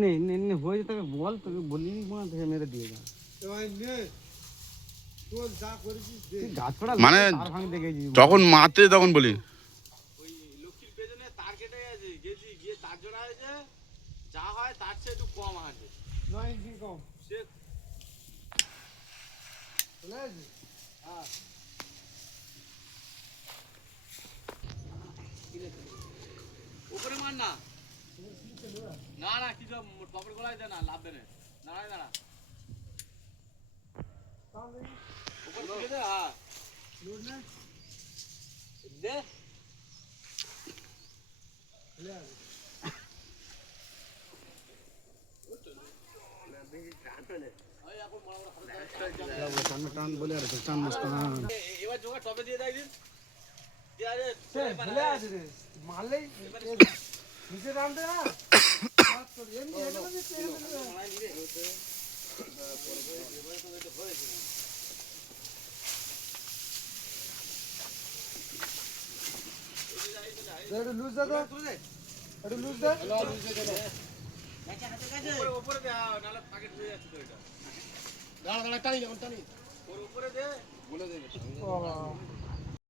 নে নে নে হয়ে তোকে বল, তোকে বলিনি কোন থেকে মেরে দিয়ে যা মানে তখন মাতে তখন বলি ওই লক্ষ্মীর পেছনে তার কেটে গেছে, গেছি গিয়ে তার জোড়া হয়েছে, যা হয় তার চেয়ে একটু কম আছে। 9 ইঞ্চি কম সে চলে আসবে। হ্যাঁ উপরে মার না, না না কিছু টপের গলায় দে না, লাভ দে না, দাঁড়ায় দাঁড়া উপরে তুলে দে। হ্যাঁ দে টান বলে আর টান মস্ত এবার জোগাড় টপে দিয়ে দেয় দিন, দিয়ে আরে চলে আসবে মারলেই নিচে টানতে না এমনি এটা না একটু লুজ দে তো, একটু লুজ দে উপরে দে, নাহলে ফাঁকে ঢুকে যাচ্ছে তো এটা। দাঁড়া দাঁড়া টানি যখন টানি ওর উপরে দে, বলে দেবে। ও